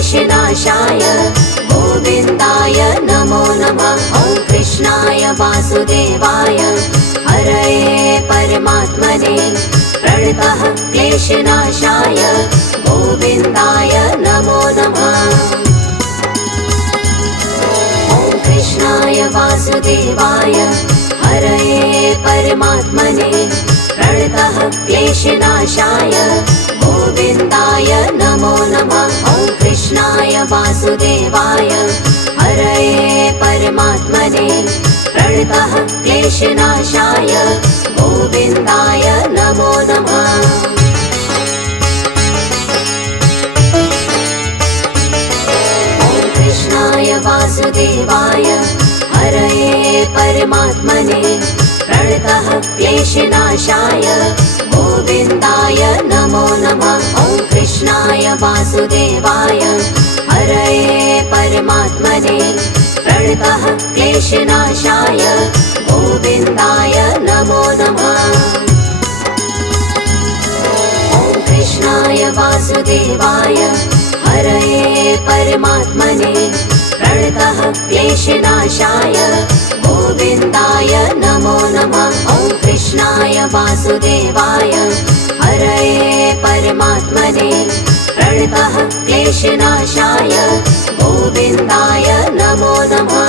क्लेशनाशाय गोविन्दाय नमो नमः। ॐ कृष्णाय वासुदेवाय हरये परमात्मने प्रणतः क्लेशनाशाय गोविन्दाय नमो नमः। ॐ कृष्णाय वासुदेवाय हरये परमात्मने प्रणतः क्लेशनाशाय गोविन्दाय नमो नमः। ॐ कृष्णाय वासुदेवाय हरये परमात्मने प्रणतः क्लेशनाशाय गोविन्दाय नमो नमः। ॐ कृष्णाय वासुदेवाय हरये परमात्मने प्रणतः क्लेशनाशाय गोविन्दाय नमो नमः। ॐ कृष्णाय वासुदेवाय हरये परमात्मने प्रणतः क्लेशनाशाय गोविन्दाय नमो नमः। ॐ कृष्णाय वासुदेवाय हरये परमात्मने प्रणतः क्लेशनाशाय गोविन्दाय नमो नमः। ॐ कृष्णाय वासुदेवाय हरये परमात्मने प्रणतः क्लेशनाशाय गोविन्दाय नमो नमः।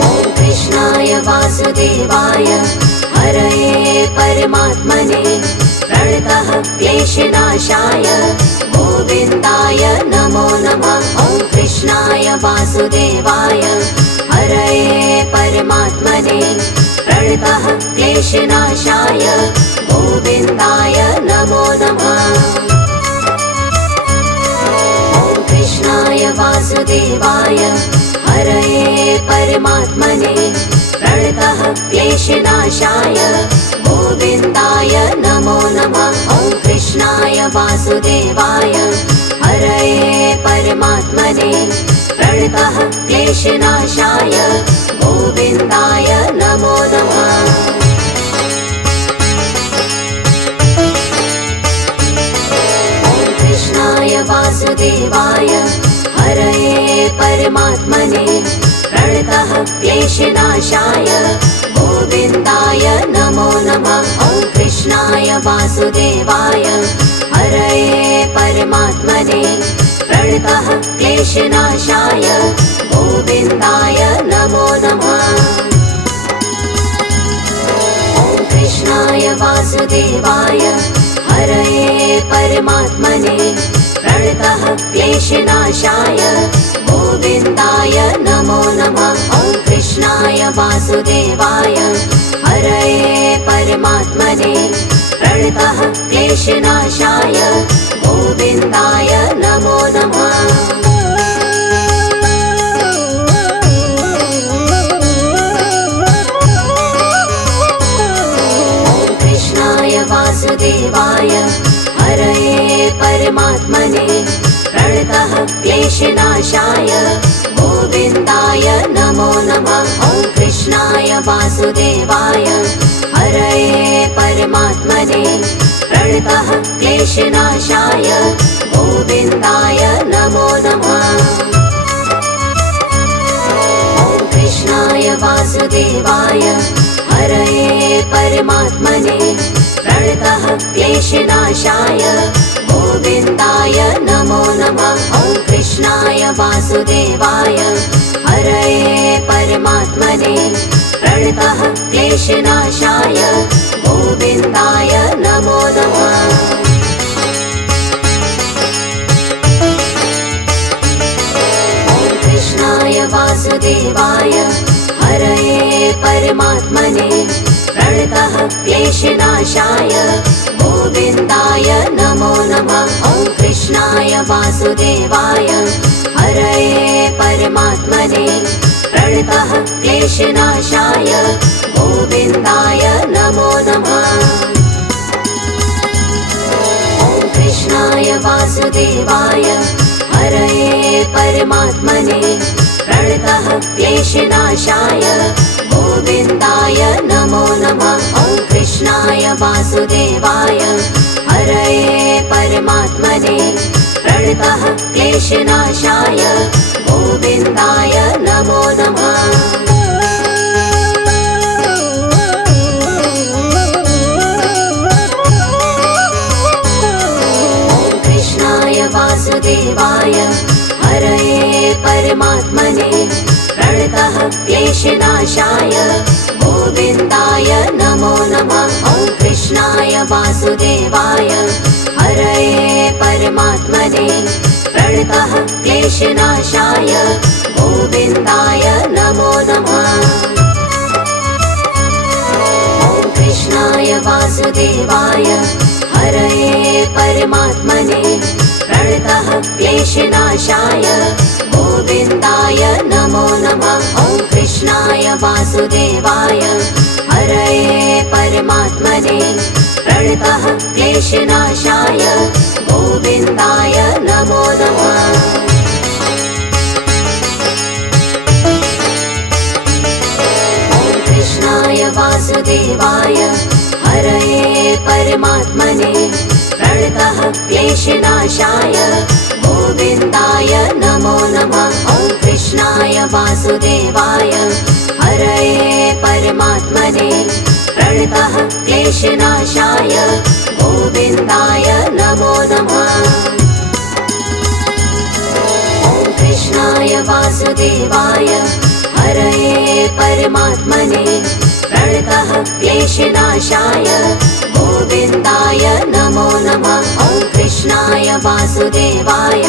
ॐ कृष्णाय वासुदेवाय हरये परमात्मने प्रणतः क्लेशनाशाय गोविन्दाय नमो नमः। ॐ कृष्णाय वासुदेवाय हरये परमात्मने प्रणतः क्लेशनाशाय गोविन्दाय नमो नमः। ॐ कृष्णाय वासुदेवाय हरये परमात्मने प्रणतः क्लेशनाशाय गोविन्दाय नमो नमः। ॐ कृष्णाय वासुदेवाय हरये परमात्मने प्रणतः क्लेशनाशाय गोविन्दाय नमो नमः। ॐ कृष्णाय वासुदेवाय हरये परमात्मने प्रणतः क्लेशनाशाय गोविन्दाय नमो नमः। ॐ कृष्णाय वासुदेवाय हरये परमात्मने प्रणतः क्लेशनाशाय गोविन्दाय नमो नमः। ॐ कृष्णाय वासुदेवाय हरये परमात्मने प्रणतः क्लेशनाशाय गोविन्दाय नमो नमः। ॐ कृष्णाय वासुदेवाय हरये परमात्मने प्रणतः क्लेशनाशाय गोविन्दाय नमो नमः। ॐ कृष्णाय वासुदेवाय हरये परमात्मने प्रणतः क्लेशनाशाय गोविन्दाय नमो नमः। ॐ कृष्णाय वासुदेवाय हरये परमात्मने प्रणतः क्लेशनाशाय गोविन्दाय नमो नमः। ॐ कृष्णाय वासुदेवाय हरये परमात्मने प्रणतः क्लेशनाशाय गोविन्दाय नमो नमः। ॐ कृष्णाय वासुदेवाय हरये परमात्मने प्रणतः क्लेशनाशाय गोविन्दाय नमो नमः। ॐ कृष्णाय वासुदेवाय हरये परमात्मने प्रणतः क्लेशनाशाय गोविन्दाय नमो नमः। ॐ कृष्णाय वासुदेवाय हरये परमात्मने प्रणतः क्लेशनाशाय गोविन्दाय नमो नमः। ॐ कृष्णाय वासुदेवाय हरये परमात्मने प्रणतः क्लेशनाशाय गोविन्दाय नमो नमः। वासुदेवाय हरये परमात्मने प्रणतः क्लेशनाशाय गोविन्दाय नमो नमः। वासुदेवाय हरये परमात्मने प्रणतः क्लेशनाशाय गोविन्दाय नमो नमः। ॐ कृष्णाय वासुदेवाय हरये परमात्मने प्रणतः क्लेशनाशाय गोविन्दाय नमो नमः। ॐ कृष्णाय वासुदेवाय हरये परमात्मने प्रणतः क्लेशनाशाय गोविन्दाय नमो नमः। ॐ कृष्णाय वासुदेवाय हरये परमात्मने प्रणतः क्लेशनाशाय गोविन्दाय नमो नमः। ॐ कृष्णाय वासुदेवाय हरये परमात्मने प्रणतः क्लेशनाशाय गोविन्दाय नमो नमः। ॐ कृष्णाय वासुदेवाय हरये परमात्मने प्रणतः क्लेशनाशाय गोविन्दाय नमो नमः। ॐ कृष्णाय वासुदेवाय हरये परमात्मने प्रणतः क्लेशनाशाय गोविन्दाय नमो नमः। ॐ कृष्णाय वासुदेवाय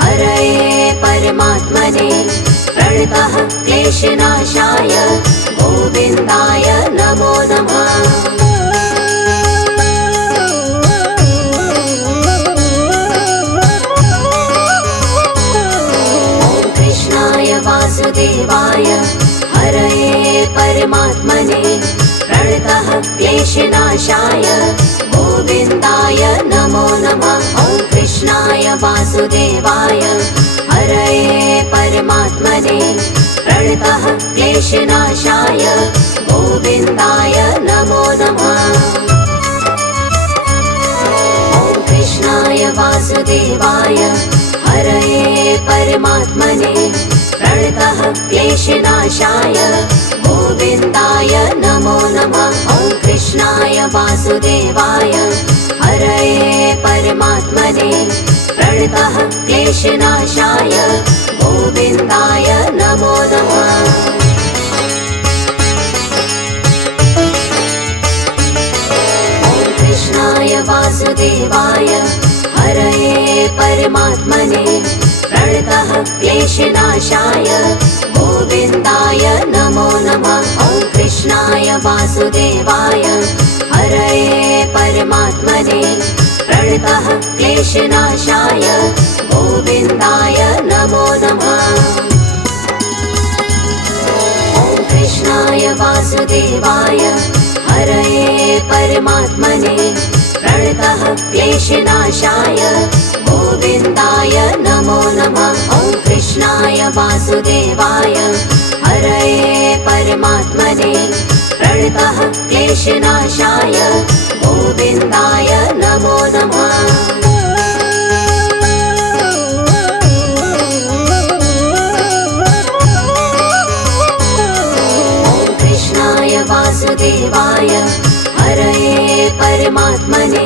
हरये परमात्मने प्रणतः क्लेशनाशाय गोविन्दाय नमो नमः। ॐ कृष्णाय वासुदेवाय हरये परमात्मने प्रणतः क्लेशनाशाय गोविन्दाय नमो नमः। ॐ कृष्णाय वासुदेवाय हरये परमात्मने प्रणतः क्लेशनाशाय गोविन्दाय नमो नमः। ॐ कृष्णाय वासुदेवाय हरये परमात्मने प्रणतः क्लेशनाशाय गोविन्दाय नमो नमः। ॐ कृष्णाय वासुदेवाय हरये परमात्मने प्रणतः क्लेशनाशाय गोविन्दाय नमो नमः। ॐ कृष्णाय वासुदेवाय हरये परमात्मने प्रणतः क्लेशनाशाय गोविन्दाय नमो नमः। ॐ कृष्णाय वासुदेवाय हरये परमात्मने प्रणतः क्लेशनाशाय गोविन्दाय नमो नमः। ॐ कृष्णाय वासुदेवाय हरये परमात्मने प्रणतः क्लेशनाशाय गोविन्दाय नमो नमः। ॐ कृष्णाय वासुदेवाय हरये परमात्मने प्रणतः क्लेशनाशाय गोविन्दाय नमो नमः। ॐ कृष्णाय वासुदेवाय हरये परमात्मने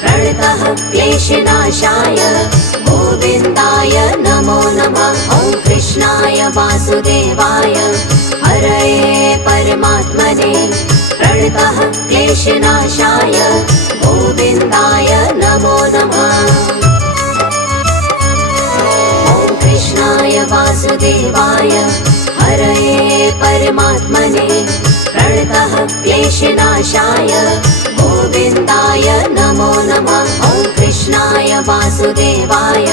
प्रणतः क्लेशनाशाय गोविन्दाय नमो नमः। ॐ कृष्णाय वासुदेवाय हरये परमात्मने प्रणतः क्लेशनाशाय गोविन्दाय नमो नमः। ॐ कृष्णाय वासुदेवाय हरये परमात्मने प्रणतः क्लेशनाशाय गोविन्दाय नमो नमः। ॐ कृष्णाय वासुदेवाय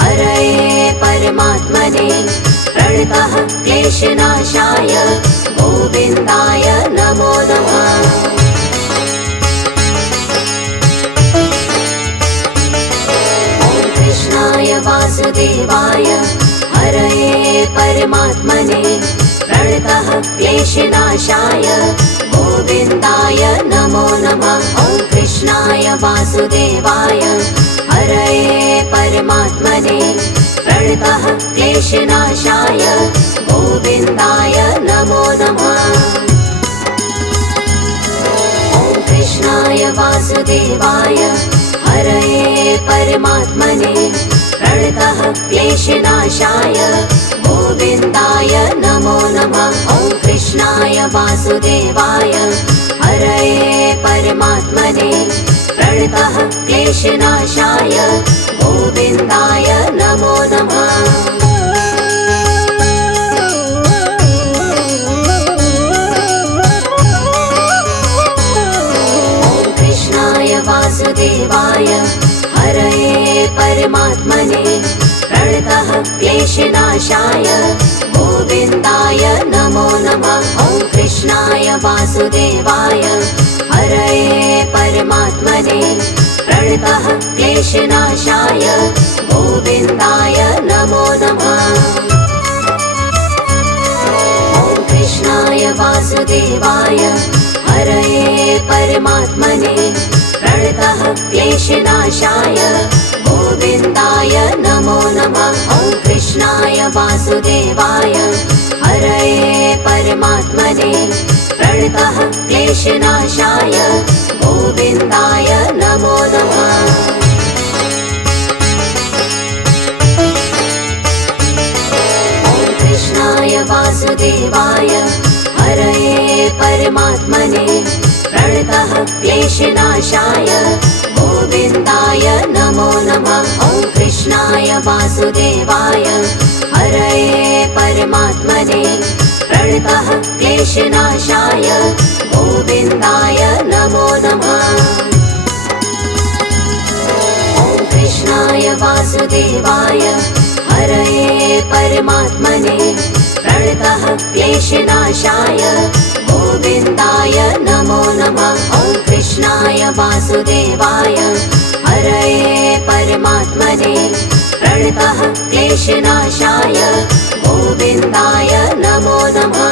हरये परमात्मने प्रणतः क्लेशनाशाय गोविन्दाय नमो नमः। ॐ कृष्णाय वासुदेवाय हरये परमात्मने प्रणतः क्लेशनाशाय गोविन्दाय नमो नमः। ॐ वासुदेवाय हरये परमात्मने प्रणतः क्लेशनाशाय गोविन्दाय नमो नमः। ॐ कृष्णाय वासुदेवाय हरये परमात्मने प्रणतः क्लेशनाशाय गोविन्दाय नमो नमः। ॐ कृष्णाय वासुदेवाय हरये परमात्मने प्रणतः क्लेशनाशाय गोविन्दाय नमो नमः। ॐ कृष्णाय वासुदेवाय हरये परमात्मने प्रणतः क्लेशनाशाय गोविन्दाय नमो नमः। ॐ कृष्णाय वासुदेवाय हरये परमात्मने प्रणतः क्लेशनाशाय गोविन्दाय नमो नमः। ॐ कृष्णाय वासुदेवाय हरये परमात्मने प्रणतः क्लेशनाशाय गोविन्दाय नमो नमः। ॐ कृष्णाय वासुदेवाय हरये परमात्मने प्रणतः क्लेशनाशाय गोविन्दाय नमो नमः। ॐ कृष्णाय वासुदेवाय हरये परमात्मने प्रणतः क्लेशनाशाय गोविन्दाय नमो नमः। ॐ कृष्णाय वासुदेवाय हरये परमात्मने प्रणतः क्लेशनाशाय गोविन्दाय नमो नमः। ॐ कृष्णाय वासुदेवाय हरये परमात्मने प्रणतः क्लेशनाशाय गोविन्दाय नमो नमः। ॐ कृष्णाय वासुदेवाय हरये परमात्मने प्रणतः क्लेशनाशाय गोविन्दाय नमो नमः।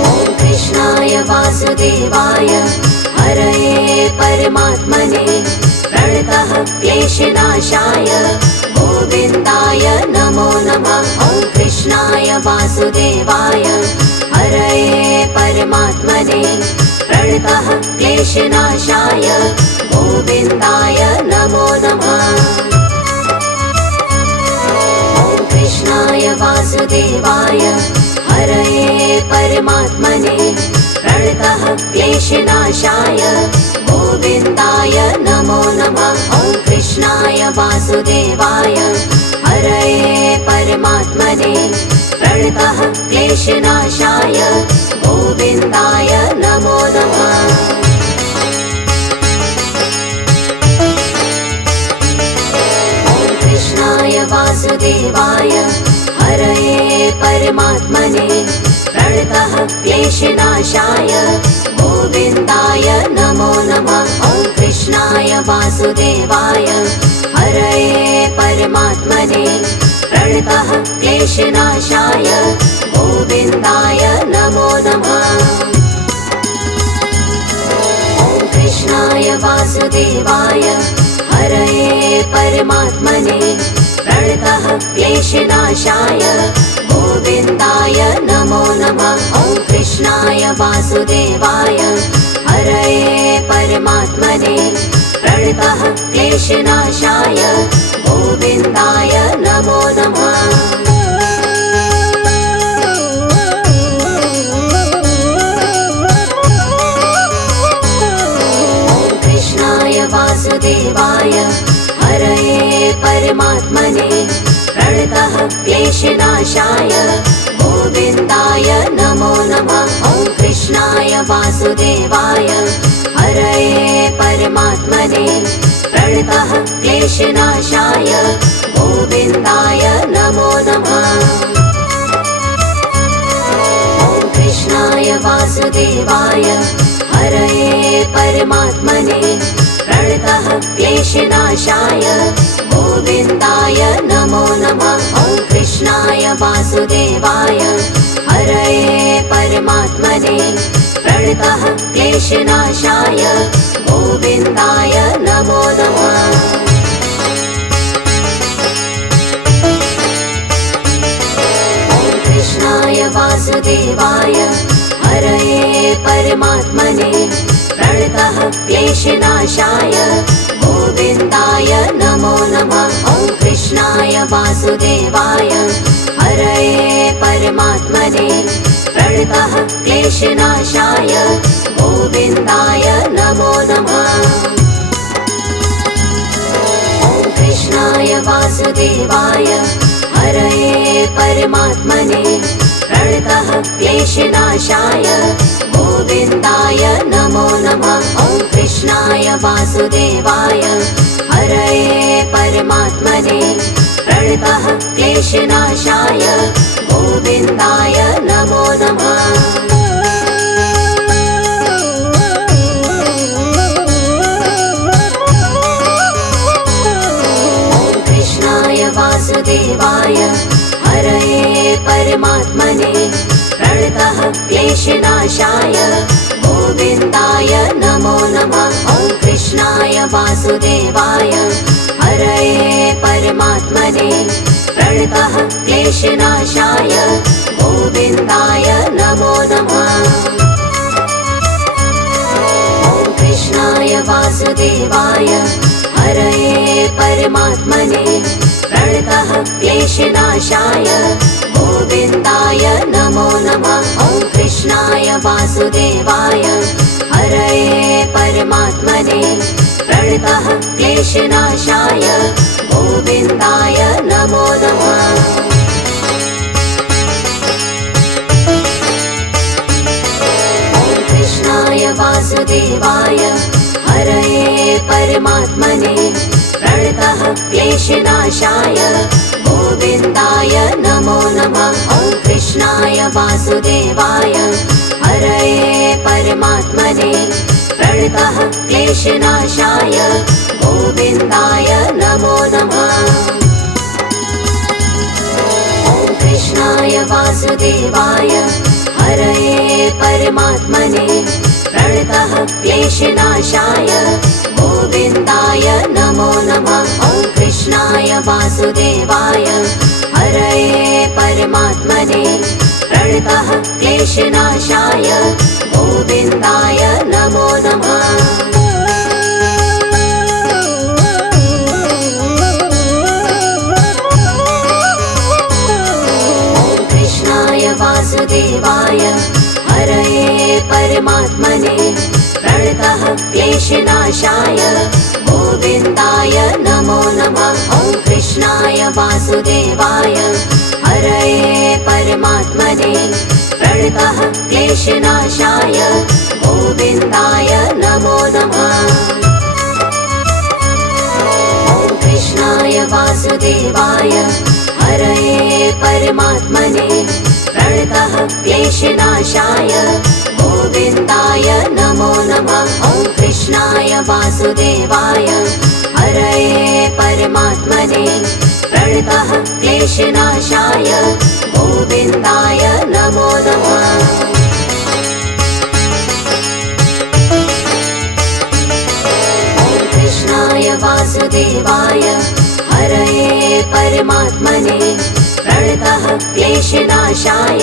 ॐ कृष्णाय वासुदेवाय हरये परमात्मने प्रणतः क्लेशनाशाय गोविन्दाय नमो नमः। ॐ कृष्णाय वासुदेवाय हरये परमात्मने प्रणतः क्लेशनाशाय गोविन्दाय नमो नमः। ॐ कृष्णाय वासुदेवाय हरये परमात्मने प्रणतः क्लेशनाशाय गोविन्दाय नमो नमः। ॐ कृष्णाय वासुदेवाय हरये परमात्मने प्रणतः क्लेशनाशाय गोविन्दाय नमो नमः। ॐ कृष्णाय वासुदेवाय हरये परमात्मने प्रणतः क्लेशनाशाय गोविन्दाय नमो नमः। ॐ कृष्णाय वासुदेवाय हरये परमात्मने प्रणतः क्लेशनाशाय गोविन्दाय नमो नमः। ॐ कृष्णाय वासुदेवाय हरये परमात्मने प्रणतः क्लेशनाशाय गोविन्दाय नमो नमः। ॐ कृष्णाय वासुदेवाय हरये परमात्मने प्रणतः क्लेशनाशाय गोविन्दाय नमो नमः। ॐ कृष्णाय वासुदेवाय हरये परमात्मने प्रणतः क्लेशनाशाय गोविन्दाय नमो नमः। ॐ कृष्णाय वासुदेवाय हरये परमात्मने प्रणतः क्लेशनाशाय गोविन्दाय नमो नमः। ॐ कृष्णाय वासुदेवाय हरये परमात्मने प्रणतः क्लेशनाशाय गोविन्दाय नमो नमः। ॐ कृष्णाय वासुदेवाय वासुदेवाय हरये परमात्मने प्रणतः क्लेशनाशाय गोविन्दाय नमो नमः। कृष्णाय वासुदेवाय हरये परमात्मने प्रणतः क्लेशनाशाय गोविन्दाय नमो नमः। ॐ कृष्णाय वासुदेवाय हरये परमात्मने प्रणतः क्लेशनाशाय गोविन्दाय नमो नमः। ॐ कृष्णाय वासुदेवाय हरये परमात्मने प्रणतः क्लेशनाशाय गोविन्दाय नमो नमः। ॐ कृष्णाय वासुदेवाय हरये परमात्मने प्रणतः क्लेशनाशाय गोविन्दाय नमो नमः। वासुदेवाय हरये परमात्मने प्रणतः क्लेशनाशाय गोविन्दाय नमो नमः। ॐ कृष्णाय वासुदेवाय हरये परमात्मने प्रणतः क्लेशनाशाय गोविन्दाय नमो नमः। ॐ कृष्णाय वासुदेवाय हरये परमात्मने प्रणतः क्लेशनाशाय गोविन्दाय नमो नमः। ॐ कृष्णाय वासुदेवाय हरये परमात्मने प्रणतः क्लेशनाशाय गोविन्दाय नमो नमः। ॐ कृष्णाय वासुदेवाय हरये परमात्मने प्रणतः क्लेशनाशाय गोविन्दाय नमो नमः। ॐ कृष्णाय वासुदेवाय हरये परमात्मने प्रणतः क्लेशनाशाय गोविन्दाय नमो नमः। ॐ कृष्णाय वासुदेवाय हरये परमात्मने प्रणतः क्लेशनाशाय गोविन्दाय नमो नमः। ॐ कृष्णाय वासुदेवाय हरये परमात्मने प्रणतः क्लेशनाशाय गोविन्दाय नमो नमः। ॐ कृष्णाय वासुदेवाय हरये परमात्मने प्रणतः क्लेशनाशाय गोविन्दाय नमो नमः। ॐ कृष्णाय वासुदेवाय हरये परमात्मने प्रणतः क्लेशनाशाय गोविन्दाय नमो नमः। ॐ कृष्णाय वासुदेवाय हरये परमात्मने प्रणतः क्लेशनाशाय गोविन्दाय नमो नमः। ॐ कृष्णाय वासुदेवाय हरये परमात्मने प्रणतः क्लेशनाशाय गोविन्दाय नमो नमः। ॐ कृष्णाय वासुदेवाय हरये परमात्मने प्रणतः क्लेशनाशाय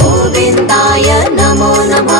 गोविन्दाय नमो नमः।